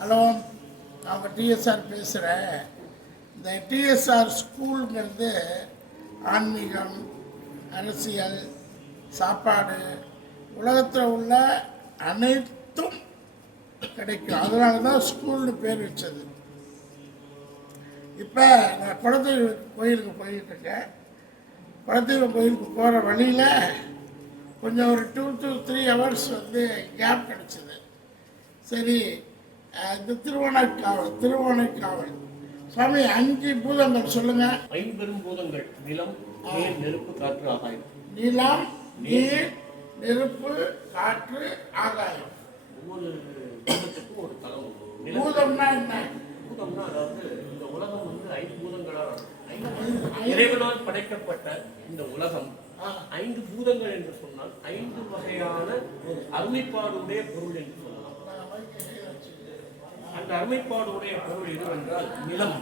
Hello நான் TSR பேசுகிறேன் இந்த டிஎஸ்ஆர் ஸ்கூலுங்கிறது ஆன்மீகம் அரசியல் சாப்பாடு உலகத்தில் உள்ள அனைத்தும் கிடைக்கும். அதனால தான் ஸ்கூல்னு பேர் வச்சது. இப்போ நான் குலதெய்வ கோயிலுக்கு போயிட்டு இருக்கேன். குலதெய்வ கோயிலுக்கு போகிற வழியில் கொஞ்சம் ஒரு டூ டூ த்ரீ ஹவர்ஸ் வந்து கேப் கிடச்சிது. சரி அஹ் இந்த திருவண்ணாக்காவல் திருவண்ணாக்காவல் சுவாமி அஞ்சு பூதங்கள் சொல்லுங்கள் ஐம்பெரும் பூதங்கள். நிலம் நீர் நெருப்பு காற்று ஆகாயம். நிலம் நீர். நெருப்பு காற்று ஆகாயம். ஒவ்வொரு பூதத்துக்கும் ஒரு தலம் பூதம்னா என்ன? பூதம்னா அதாவது இந்த உலகம் வந்து ஐந்து பூதங்களால் இறைவனால் படைக்கப்பட்ட இந்த உலகம். ஐந்து பூதங்கள் என்று சொன்னால் ஐந்து வகையான அருமைப்பாடுடைய பொருள் என்று அந்த அருமைப்பாடுடைய பொருள் எதுவென்றால் நிலம்.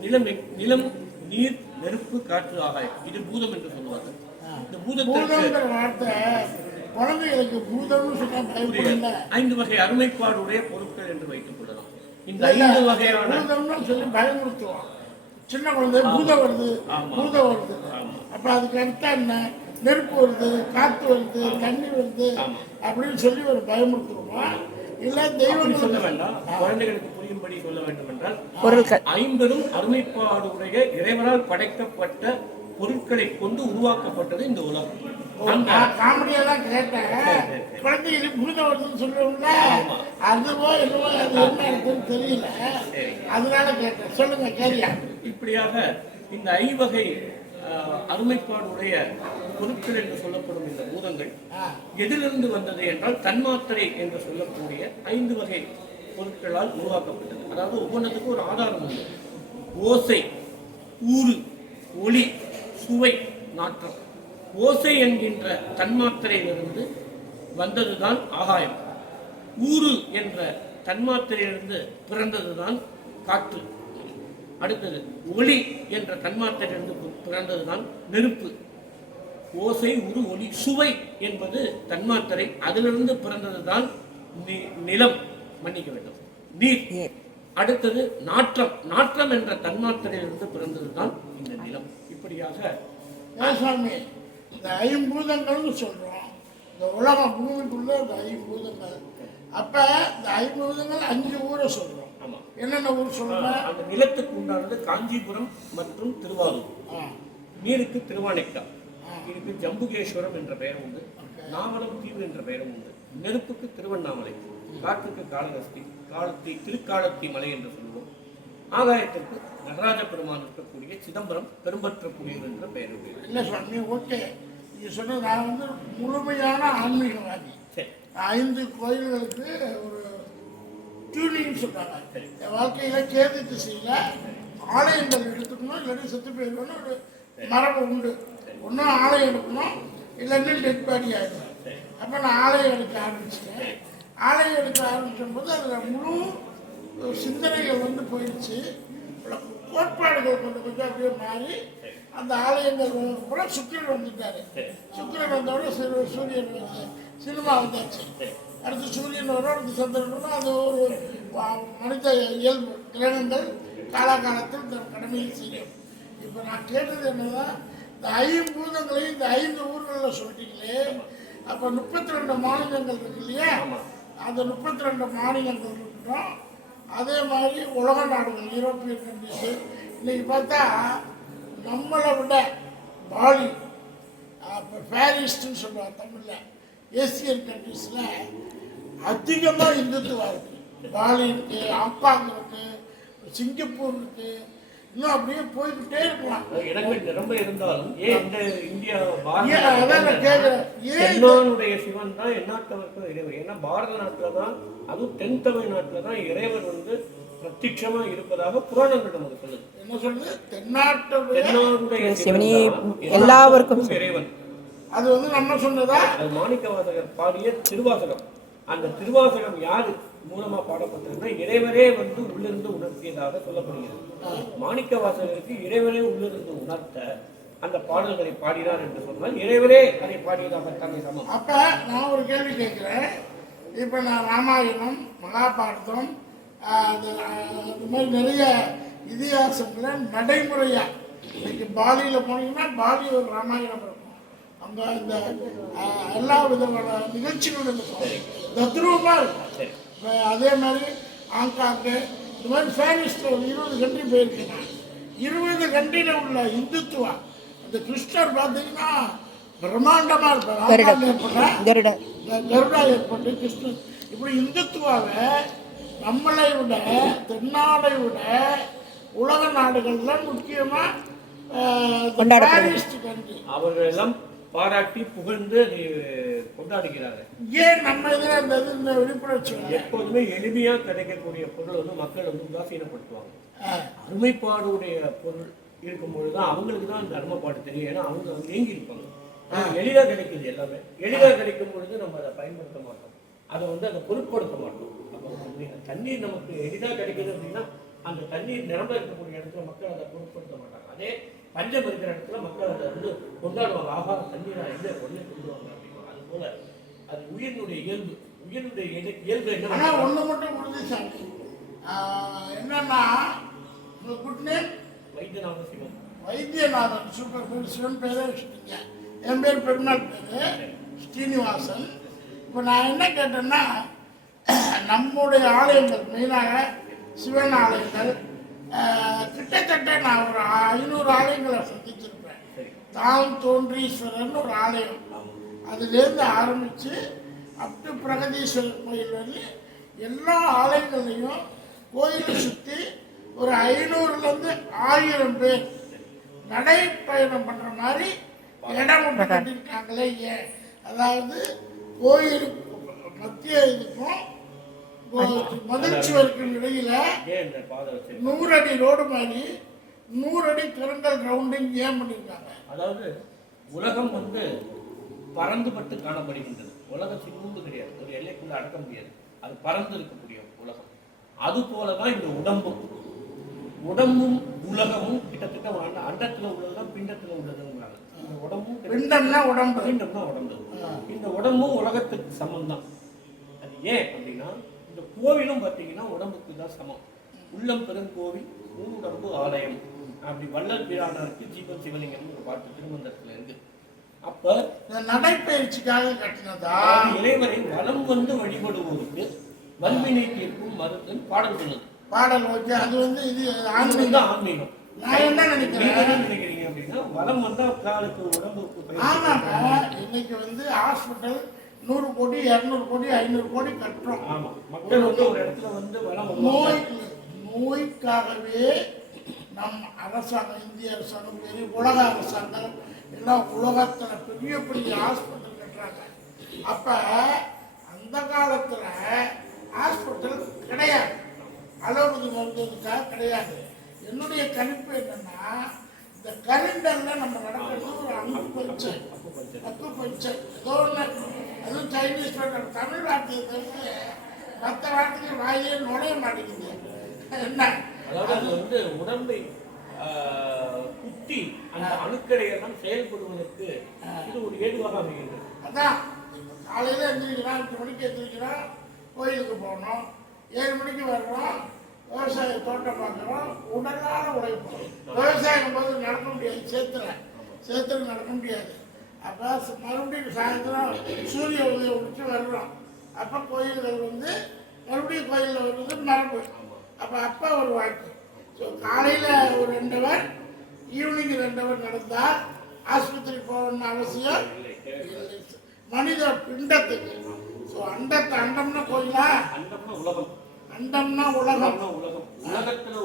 நிலம் நிலம் நீர் நெருப்பு காற்று ஆகாயம். இது பூதம் என்று சொல்லுவார்கள். இந்த பூதத்திற்கு குழந்தைகளுக்கு பூதம்னு சொன்னா ஐந்து வகை அருமைப்பாடுடைய பொருட்கள் என்று வைத்துக் கொள்ளலாம். இந்த ஐந்து வகையான பூதம்னு சொல்லி பயமுறுத்துவோம். சின்ன குழந்தை பூதம் வருது. பூதம் வருது. அப்ப அதுக்கு அர்த்தம் என்ன? நெருப்பு வருது காத்து வருது தண்ணி வருது. அப்படின்னு சொல்லி ஒரு பயமுறுத்துவோமா? இல்ல அப்படி சொல்ல வேண்டாம். குழந்தைகளுக்கு புரியும்படி சொல்ல வேண்டும் என்றால் பொருட்கள் ஐம்பெரும் அருமைப்பாடுடைய இறைவனால் படைக்கப்பட்ட பொருட்களை கொண்டு உருவாக்கப்பட்டது இந்த உலகம். அந்த காமெடியா தான் கேட்டேன். குழந்தைகளுக்கு பூதம் வருதுன்னு சொல்லுவோம்ல அதுவோ என்னவோ அது என்ன இருக்குன்னு தெரியல. அதனால கேட்டேன். சொல்லுங்க கேரியா. இப்படியாக இந்த ஐவகை அருமைப்பாடுடைய பொருட்கள் என்று சொல்லப்படும் இந்த பூதங்கள் எதிலிருந்து வந்தது என்றால் தன்மாத்திரை என்று சொல்லக்கூடிய ஐந்து வகை பொருட்களால் உருவாக்கப்பட்டது. அதாவது ஒவ்வொன்றுத்துக்கும் ஒரு ஆதாரம் உண்டு. ஓசை ஊறு ஒளி சுவை நாற்றம். ஓசை என்கின்ற தன்மாத்திரையிலிருந்து வந்ததுதான் ஆகாயம். ஊறு என்ற தன்மாத்திரையிலிருந்து பிறந்ததுதான் காற்று. அடுத்தது ஒளி என்ற தன்மாத்திரையிலிருந்து பிறந்ததுதான் நெருப்பு. ஓசை உரு ஒளி சுவை என்பது தன்மாத்திரை. அதிலிருந்து பிறந்ததுதான் நி- நிலம். மன்னிக்க வேண்டும். நீர். அடுத்தது நாற்றம். நாற்றம் என்ற தன்மாத்திரையிலிருந்து பிறந்ததுதான் இந்த நிலம். இப்படியாக சுவாமி இந்த ஐம்பூதங்கள்னு சொல்றோம். இந்த உலகம் பூமிக்குள்ள இந்த ஐம்பூதங்கள். அப்ப இந்த ஐம்பூதங்கள் அஞ்சு ஊரை சொல்றோம். ஆமா. என்னென்ன ஊர் சொல்லுங்க அந்த நிலத்துக்கு உண்டானது காஞ்சிபுரம் மற்றும் திருவாரூர். நீருக்கு திருவானைக்கா. இதுக்கு ஜம்புகேஸ்வரம் என்ற பெயர் உண்டு. நாவலம் தீவு என்ற பெயரும் உண்டு. நெருப்புக்கு திருவண்ணாமலை காற்றுக்கு காளகஸ்தி காலத்தி திருக்காலத்தி மலை என்று சொல்லுவோம். ஆகாயத்திற்கு நடராஜ பெருமான் இருக்கக்கூடிய சிதம்பரம் பெரும்பற்றக்கூடியது என்ற பெயர் இல்ல சுவாமி ஓகே. நீங்க சொன்னது நான் வந்து முழுமையான ஆன்மீகவாதி ஐந்து கோயில்களுக்கு ஒரு டியூனிங் சொல்றாங்க. வாழ்க்கையில கேது திசையில ஆலயங்கள் எடுத்துக்கணும் இல்லாட்டி செத்து போயிடணும்னு ஒரு மரபு உண்டு. ஒன்றும் ஆலயம் எடுக்கணும் இல்லைன்னு டெட் பாடி ஆகிடும் அப்போ நான் ஆலயம் எடுக்க ஆரம்பிச்சிட்டேன். ஆலயம் எடுக்க ஆரம்பிக்கும் போது அதில் முழு சிந்தனைகள் வந்து போயிடுச்சு. கோட்பாடுகள் கொஞ்சம் கொஞ்சம் அப்படியே மாறி அந்த ஆலயங்கள் கூட சுக்கிரன் வந்துட்டாரு சரி சுக்கிரன் வந்தோட சூ- சூரியன் வந்து சினிமா வந்தாச்சு. அடுத்து சூரியன் வரும் அடுத்து சந்திரன் வரும் அது ஒரு மனித இயல்பு கிரகங்கள். காலாகாலத்தில் தன் கடமையை செய்யும் இப்போ நான் கேட்டது என்னன்னா இந்த ஐம்பூதங்களையும் இந்த ஐந்து ஊர்களில் சொல்லிட்டீங்களே அப்போ முப்பத்தி ரெண்டு மாநிலங்கள் இருக்கு இல்லையா? அந்த முப்பத்தி ரெண்டு மாநிலங்கள் இருக்கட்டும். அதே மாதிரி உலக நாடுகள் யூரோப்பியன் கண்ட்ரிஸு இன்னைக்கு பார்த்தா நம்மளை விட பாலி அப்போ பாரிஸ்ன்னு சொல்லுவாங்க தமிழில் ஏசியன் கண்ட்ரீஸில் அதிகமாக இந்துத்துவம் இருக்குது பாலி இருக்கு ஹாங்காங் இருக்கு சிங்கப்பூர் இருக்கு இன்னும் அப்படியே போய்கிட்டே இருக்கலாம். இடங்கள் நிரம்ப இருந்தாலும் ஏன் இந்த இந்தியா பாரத ஏன் அதான் நான் கேட்குறேன் ஏன் இது- தென்னானுடைய சிவன் தான் எந்நாட்டவருக்கும் இறைவர் ஏன்னா பாரத நாட்டுல தான் அதுவும் தென் தமிழ்நாட்டுல தான் இறைவர் வந்து பிரத்யட்சமா இருப்பதாக புராணங்கள் நமக்கு சொல்லுது. என்ன சொல்லுது? தென்னாட்டை விட தென்னாடுடைய சிவனையே எல்லாருக்கும் இறைவன். அது வந்து நம்ம சொன்னதா? அது மாணிக்கவாசகர் பாடிய திருவாசகம். அந்த திருவாசகம் யாரு? மூலமா பாடப்பட்டதுன்னா இறைவரே வந்து உள்ளிருந்து உணர்த்தியதாக சொல்லப்படுகிறது. மாணிக்க வாசகருக்கு இறைவரே உள்ளிருந்து உணர்த்த அந்த பாடல்களை பாடினார் என்று சொன்னால் இறைவரே அதை பாடியதாக தன்னை சமம். அப்போ நான் ஒரு கேள்வி கேட்குறேன். இப்போ நான் ராமாயணம் மகாபாரதம் ஆஹ், அது மாதிரி நிறைய இதிகாசங்களை நடைமுறையாக இன்னைக்கு பாலியில போனீங்கன்னா பாலி ஒரு ராமாயணம் இருக்கும். அங்க இந்த எல்லா விதமான நிகழ்ச்சிகளும் இருக்கும் தத்ரூபமாக இருக்கும் அதே மாதிரி ஹாங்காங்கு இந்த மாதிரி ஃபேரிஸ்டில் ஒரு இருபது கண்ட்ரி போயிருக்கேன். நான். இருபது கண்ட்ரியில் உள்ள இந்துத்துவா. அந்த கிருஷ்ணர் பார்த்தீங்கன்னா பிரம்மாண்டமாக இருப்பார். ஏற்பட்ட கருட ஏற்பட்டு கிருஷ்ணன் இப்படி இந்துத்துவாவை நம்மளை விட தென்னாடை விட உலக நாடுகளில் முக்கியமாக அவர்கள் எல்லாம் பாராட்டி புகழ்ந்து அதை கொண்டாடுகிறார்கள் ஏன் நம்ம இதில் இந்த விழிப்புணர்ச்சி? எப்போதுமே எளிமையா கிடைக்கக்கூடிய பொருள் வந்து மக்கள் வந்து உதாசீனப்படுத்துவாங்க. அருமைப்பாடுடைய பொருள் இருக்கும் பொழுதுதான் அவங்களுக்கு தான் அந்த அருமைப்பாடு தெரியும். ஏன்னா அவங்க அவங்க ஏங்கி இருப்பாங்க. எளிதா கிடைக்குது எல்லாமே. எளிதா கிடைக்கும் பொழுது நம்ம அதை பயன்படுத்த மாட்டோம். அதை வந்து அதை பொருட்படுத்த மாட்டோம். அப்போ வந்து தண்ணீர் நமக்கு எளிதா கிடைக்குது அப்படின்னா அந்த தண்ணீர் நிரம்ப இருக்கக்கூடிய இடத்துல மக்கள் அதை பொருட்படுத்த மாட்டாங்க. அதே பஞ்சம் இருக்கிற இடத்துல மக்கள் அதை வந்து கொண்டாடுவாங்க. ஆகா தண்ணீரை எங்க உடனே கொண்டு வாங்க அப்படின்னு அது போல அது உயிரினுடைய இயல்பு. உயிரினுடைய இயல்பு- என்ன ஒண்ணு மட்டும் உறுதி சாமி என்னன்னா குட் நேம் வைத்தியநாத சிவம் வைத்தியநாதன் சூப்பர் பேர் சிவன் பேரே வச்சுட்டீங்க என் பேர் பெருமாள் பேர் ஸ்ரீனிவாசன். இப்போ நான் என்ன கேட்டேன்னா நம்முடைய ஆலயங்கள் மெயினாக சிவன் ஆலயங்கள் கிட்டத்தட்ட நான் ஒரு ஐநூறு ஆலயங்களை சந்திச்சிருப்பேன் தாம் தோன்றீஸ்வரர்னு ஒரு ஆலயம். அதுலேருந்து ஆரம்பித்து அப்டு பிரகதீஸ்வரர் கோயில் வரையும் எல்லா ஆலயங்களையும் கோயிலை சுற்றி ஒரு ஐநூறுலேருந்து ஆயிரம் பேர் நடைப்பயணம் பண்ணுற மாதிரி இடம் ஒன்று கட்டியிருக்காங்களே ஏன்? அதாவது கோயிலுக்கு மத்திய இதுக்கும் மதில் சுவருக்கும் இடையில நூறு அடி ரோடு மாதிரி நூறு அடி திறந்தல் கிரவுண்டிங் ஏன் பண்ணியிருக்காங்க? அதாவது உலகம் வந்து பறந்துபட்டு காணப்படுகின்றது. உலகம் சின்னூண்டு கிடையாது. ஒரு எல்லைக்குள்ள அடக்க முடியாது. அது பறந்து இருக்கக்கூடிய உலகம். அது போலதான் இந்த உடம்பும். உடம்பும் உலகமும் கிட்டத்தட்ட ஒரு அண்டத்துல உள்ளதுதான் பிண்டத்துல உள்ளதுங்கிறாங்க. இந்த உடம்பும் பிண்டம்னா உடம்பு. பிண்டம்னா உடம்பு. இந்த உடம்பும் உலகத்துக்கு சமம் தான் அது ஏன் அப்படின்னா இந்த கோவிலும் பார்த்தீங்கன்னா உடம்புக்கு தான் சமம். உள்ளம் பெருங்கோவில் ஊனுடம்பு ஆலயம். அப்படி வள்ளல் பிரானாருக்கு ஜீவன் சிவலிங்கம் ஒரு பாட்டு திருமந்தத்துல இருக்கு. அப்ப நடைப்பயிற்சிக்காக கட்டினதா? இறைவனை வலம் வந்து வழிபடுவோருக்கு வல்வினை தீர்க்கும் மருந்து பாடல் சொல்லுது. பாடல் ஓகே. அது வந்து இது ஆன்மீகம். வந்து ஆன்மீகம். நான் என்ன நினைக்கிறேன்? நினைக்கிறீங்க அப்படின்னா வலம் வந்தா காலுக்கு உடம்புக்கு. இன்னைக்கு வந்து ஹாஸ்பிட்டல் நூறு கோடி இரநூறு கோடி ஐநூறு கோடி கட்டுறோம். மக்கள் வந்து ஒரு இடத்துல வந்து நோய் நோய்க்காகவே நம் அரசாங்கம் இந்திய அரசாங்கம் பெரிய உலக அரசாங்கம் எல்லாம் உலகத்தில் பெரிய பெரிய ஹாஸ்பிட்டல் கட்டுறாங்க. அப்போ அந்த காலத்தில் ஹாஸ்பிட்டல் கிடையாது. அலோபதி மருத்துவத்துக்காக கிடையாது. என்னுடைய கணிப்பு என்னன்னா இந்த கரிண்டல்ல நம்ம நடக்கிறது ஒரு அங்கு பயிற்சி அக்கு பயிற்சி ஏதோ ஒன்று அதுவும் சைனீஸ் பண்ற தமிழ் வார்த்தையை தவிர்த்து மற்ற வார்த்தைகள் வாயிலே நுழைய மாட்டேங்குது என்ன? அதாவது அது வந்து உடம்பை குத்தி அந்த அணுக்களை எல்லாம் செயல்படுவதற்கு இது ஒரு ஏதுவாக அமைகிறது அதான். காலையில் எந்திரிக்கிறோம் அஞ்சு மணிக்கு எந்திரிக்கிறோம் கோயிலுக்கு போகணும். ஏழு மணிக்கு வர்றோம் விவசாய தோட்டம் பார்க்குறோம் உடலான உழைப்போம் விவசாயம் போது நடக்க முடியாது சேத்துல. சேத்துல நடக்க முடியாது. அப்போ மறுபடியும் சாயந்தரம் சூரிய உதயம் முடிச்சு வர்றோம் அப்போ கோயில்கள் வந்து மறுபடியும் கோயிலில் வர்றது மரபு. அப்போ அப்பா ஒரு வாழ்க்கை. ஸோ காலையில் ஒரு ரெண்டு ஹவர் ஈவினிங் ரெண்டு ஹவர் நடந்தால் ஆஸ்பத்திரி போகணும்னு அவசியம். மனித பிண்டத்துக்கு ஸோ அண்டத்தை அண்டம்னா கோயிலா? அண்டம்னா உலகம். உலகத்துல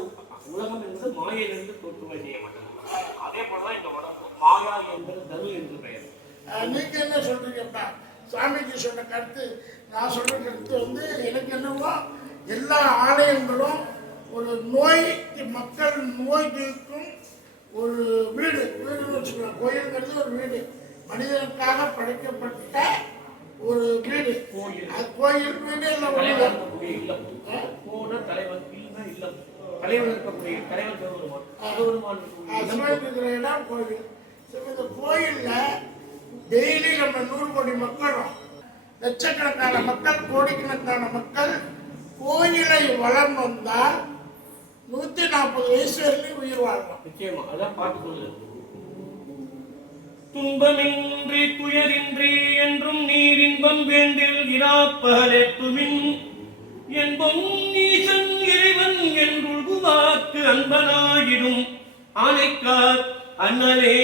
உலகம் என்பது மாயையிலிருந்து தோற்றுமை செய்யப்பட்டது. அதே போலதான் இந்த உடம்பு மாயா என்பது தரு என்று பெயர். நீங்க என்ன சொல்றீங்கப்பா? சுவாமிஜி சொன்ன கருத்து நான் சொல்ற கருத்து வந்து எனக்கு என்னவோ எல்லா ஆலயங்களும் ஒரு நோய்க்கு மக்கள் நோய் தீர்க்கும் ஒரு வீடு வீடுன்னு வச்சுக்கலாம் கோயிலுங்கிறது ஒரு வீடு. மனிதனுக்காக படைக்கப்பட்ட ஒரு வீடு. கோயில். அது கோயில் வீடு இல்லை கோயில்ல டெய்லி நம்ம நூறு கோடி மக்களும் லட்சக்கணக்கான மக்கள் கோடிக்கணக்கான மக்கள் கோயிலை வளம் வந்தால் நூத்தி நாற்பது வயசு வரையிலும் உயிர் வாழலாம் நிச்சயமா அதான் பாட்டு சொல்லுது. துன்பமின்றி துயரின்றி என்றும் நீரின்பம் வேண்டில் இராப்பகலேற்றுமின் என்பம் ஈசன் இறைவன் என்றுள்குவாக்கு அன்பனாயிடும். ஆனைக்கார் அண்ணலே.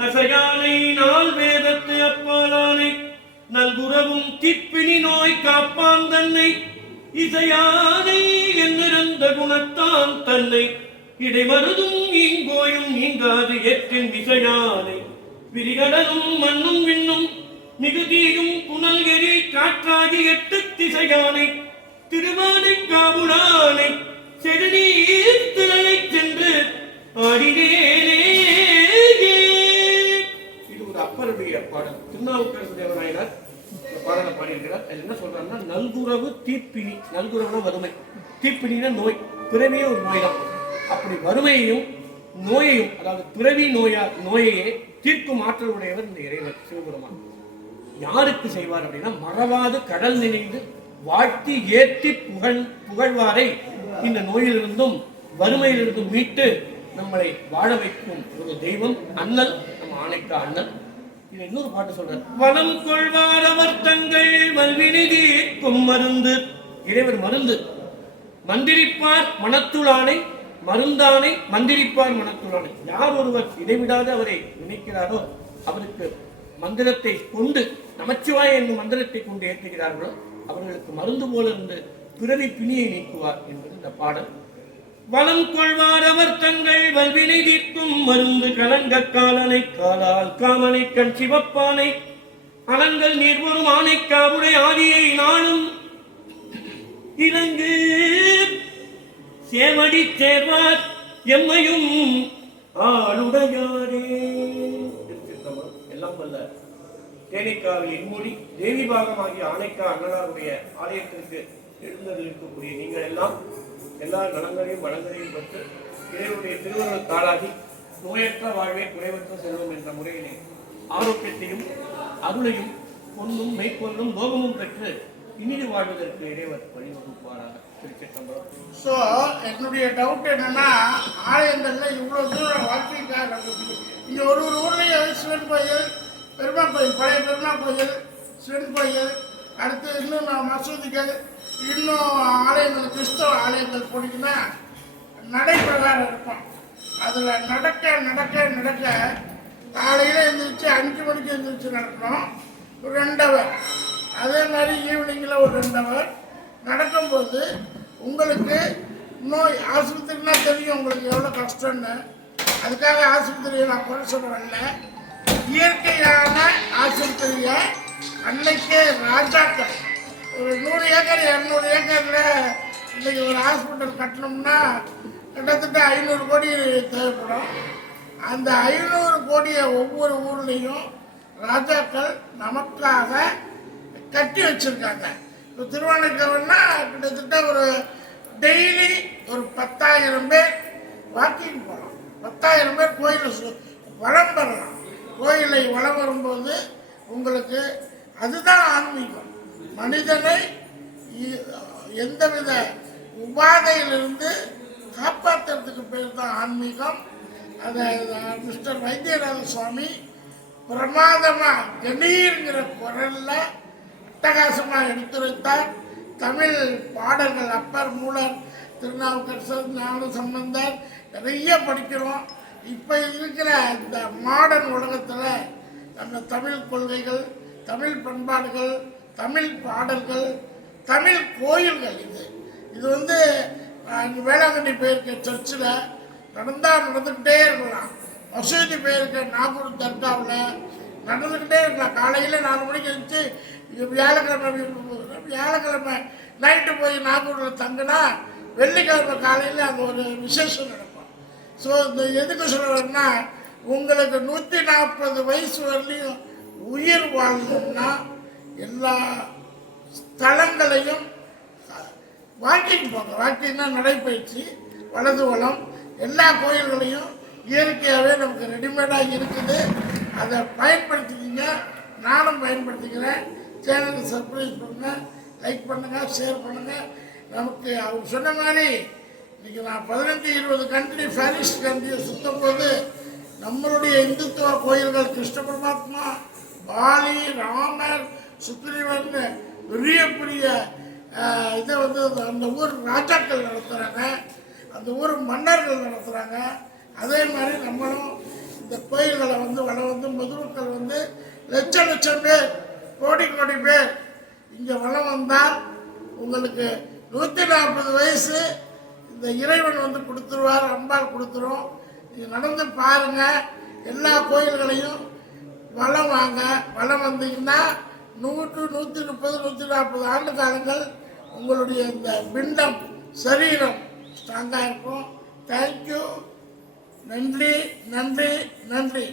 நசையானை நாள் வேதத்து அப்பாலானை நல்குறவும் திப்பினி நோய் காப்பான் தன்னை. இசையானை என்னிருந்த குணத்தான் தன்னை. இடைமருதும் இங்கோயும் நீங்காது ஏற்றின் விசையானை. விரிகடலும் மண்ணும் விண்ணும் மிகுதியும் புனல் எரி காற்றாகி எட்டு திசையானை. திருவானை காவுளானை செடுநீர் திரையை சென்று ஆடினேனே. இது அப்பருடைய பாடல் திருநாவுக்கரசு தேவராயனார் பாடலை பாடியிருக்கிறார். அது என்ன சொல்றாருன்னா நல்குறவு தீப்பினி நல்குறவுனா வறுமை. தீப்பினினா நோய். பிறவியே ஒரு நோய் தான் அப்படி வறுமையையும் நோயையும் அதாவது பிறவி நோயா நோயையே தீர்க்கும் ஆற்றல் உடையவர் இந்த இறைவர் சிவபெருமான். யாருக்கு செய்வார் அப்படின்னா மறவாது கடல் நினைந்து வாழ்த்தி ஏத்தி புகழ் புகழ்வாரை இந்த நோயிலிருந்தும் வறுமையிலிருந்தும் மீட்டு நம்மளை வாழ வைக்கும் ஒரு தெய்வம் அண்ணல் நம்ம ஆணைக்கா அண்ணல். இன்னொரு பாட்டு சொல்றார். வளம் கொள்வார் அவர் தங்கள் வல்வினை தீர்க்கும் மருந்து. இறைவர் மருந்து. மந்திரிப்பார் மனத்துளானை மருந்தானை மந்திரிப்பார் மனத்துளானை யார் ஒருவர் இடைவிடாது அவரை நினைக்கிறாரோ அவருக்கு மந்திரத்தை கொண்டு நமச்சிவாய என்னும் மந்திரத்தை கொண்டு ஏற்றுகிறார்களோ அவர்களுக்கு மருந்து போல இருந்து பிறவி பிணியை நீக்குவார் என்பது இந்த பாடல். வளம் கொள்வார் அவர் தங்கள் வல்வினை தீர்க்கும் மருந்து கலங்க காலனை காலால் காமனை கண் சிவப்பானை அலங்கள் நீர் வரும் ஆனை காவுடை ஆதியை நாளும் இலங்கு சேவடி சேர்வார் எம்மையும் ஆளுடையாரே. எல்லாம் அல்ல தேனிக்காவில் இன்மொழி தேவி பாகமாகிய ஆனைக்கா அண்ணனாருடைய ஆலயத்திற்கு எழுந்தருளிருக்கக்கூடிய நீங்கள் எல்லாம் எல்லா நலங்களையும் வளங்களையும் பெற்று இறைவனுடைய திருவருள் தாளாகி நோயற்ற வாழ்வை குறைவற்ற செல்வம் என்ற முறையிலே ஆரோக்கியத்தையும் அருளையும் பொன்னும் மெய்ப்பொருளும் போகமும் பெற்று இனிது வாழ்வதற்கு இறைவர் வழிவகுப்பாராக. திருச்சிற்றம்பலம். ஸோ என்னுடைய டவுட் என்னன்னா ஆலயங்கள்ல இவ்வளோ தூரம் வாழ்க்கைக்காக இங்கே ஒரு ஒரு ஊர்லேயும் சிவன் கோயில் பெருமா கோயில் பழைய பெருமா கோயில் சிவன் கோயில் அடுத்து இன்னும் நான் மசூதிகள் இன்னும் ஆலயங்கள் கிறிஸ்தவ ஆலயங்கள் போனீங்கன்னா நடைப்பிரகாரம் இருக்கும். அதில் நடக்க நடக்க நடக்க காலையில் எழுந்திரிச்சு அஞ்சு மணிக்கு எழுந்திரிச்சு நடக்கணும். ஒரு ரெண்டவர் அதே மாதிரி ஈவினிங்கில் ஒரு ரெண்டு ஹவர் நடக்கும்போது உங்களுக்கு நோய் ஆஸ்பத்திரினா தெரியும் உங்களுக்கு எவ்வளோ கஷ்டம்னு. அதுக்காக ஆஸ்பத்திரியை நான் குறை சொல்ல இயற்கையான ஆஸ்பத்திரியை அன்னைக்கே ராஜாக்கள் ஒரு நூறு ஏக்கர் இரநூறு ஏக்கரில் இன்னைக்கு ஒரு ஹாஸ்பிட்டல் கட்டணும்னா கிட்டத்தட்ட ஐநூறு கோடி தேவைப்படும். அந்த ஐநூறு கோடியை ஒவ்வொரு ஊர்லேயும் ராஜாக்கள் நமக்காக கட்டி வச்சுருக்காங்க. இப்போ திருவானைக்காவல்னா கிட்டத்தட்ட ஒரு டெய்லி ஒரு பத்தாயிரம் பேர் வாக்கிங் போகலாம். பத்தாயிரம் பேர் கோயிலை சு- வலம் பெறலாம் கோயிலை வலம் வரும்போது உங்களுக்கு அதுதான் ஆன்மீகம். மனிதனை எந்தவித உபாதையிலிருந்து காப்பாற்றுறதுக்கு பேர் தான் ஆன்மீகம். அதை மிஸ்டர் வைத்தியநாத சுவாமி பிரமாதமாக கணீர்ங்கிற குரலில் அட்டகாசமாக எடுத்துரைத்தார். தமிழ் பாடல்கள் அப்பர் மூலர் திருநாவுக்கரசர் ஞான சம்பந்தர் நிறைய படிக்கிறோம். இப்போ இருக்கிற இந்த மாடர்ன் உலகத்தில் நம்ம தமிழ் கொள்கைகள் தமிழ் பண்பாடுகள் தமிழ் பாடல்கள் தமிழ் கோயில்கள் இது. இது வந்து அங்கே வேளாங்கண்ணி போயிருக்க சர்ச்சில் நடந்தால் நடந்துக்கிட்டே இருக்கலாம். மசூதி போயிருக்க நாகூர் தர்காவில் நடந்துக்கிட்டே இருக்கலாம். காலையில் நாலு மணிக்கு எழுந்துச்சு வியாழக்கிழமை வியாழக்கிழமை நைட்டு போய் நாகூரில் தங்கினா வெள்ளிக்கிழமை காலையில் அங்கே ஒரு விசேஷம் நடக்கும். ஸோ இந்த எதுக்கு சொல்கிறேன்னா உங்களுக்கு நூற்றி நாற்பது வயசு வரலையும் உயிர் வாழணும்னா எல்லா ஸ்தலங்களையும் வாக்கிங் போங்க வாக்கிங்னா நடைப்பயிற்சி வலது வளம் எல்லா கோயில்களையும் இயற்கையாகவே நமக்கு ரெடிமேடாக இருக்குது. அதை பயன்படுத்திக்கிங்க. நானும் பயன்படுத்திக்கிறேன். சேனலுக்கு சர்ப்ரைஸ் பண்ணுங்கள் லைக் பண்ணுங்கள் ஷேர் பண்ணுங்கள் நமக்கு அவர் சொன்ன மாதிரி இன்னைக்கு நான் பதினஞ்சு இருபது கண்ட்ரி ஃபேரிஸ் கண்ட்ரியை சுத்தும் போது நம்மளுடைய இந்துத்துவ கோயில்கள் கிருஷ்ண பரமாத்மா பாலி ராமர் சுக்ரீவன் பெரிய பெரிய இதை வந்து அந்த- ஊர் ராஜாக்கள் நடத்துகிறாங்க அந்த ஊர் மன்னர்கள் நடத்துகிறாங்க அதே மாதிரி நம்மளும் இந்த கோயில்களை வந்து வளம் வந்து முதுமக்கள் வந்து லட்சம் லட்சம் பேர் கோடி கோடி பேர் இங்கே வளம் வந்தால் உங்களுக்கு நூற்றி நாற்பது வயசு இந்த இறைவன் வந்து கொடுத்துருவார் அம்பாள் கொடுத்துரும். நீங்கள் நடந்து பாருங்க. எல்லா கோயில்களையும் வளம் வாங்க. வளம் வந்தீங்கன்னா நூற்று நூற்றி முப்பது நூற்றி நாற்பது ஆண்டு காலங்கள் உங்களுடைய இந்த பிண்டம் சரீரம் ஸ்ட்ராங்காக இருக்கும். தேங்க்யூ நன்றி நன்றி நன்றி.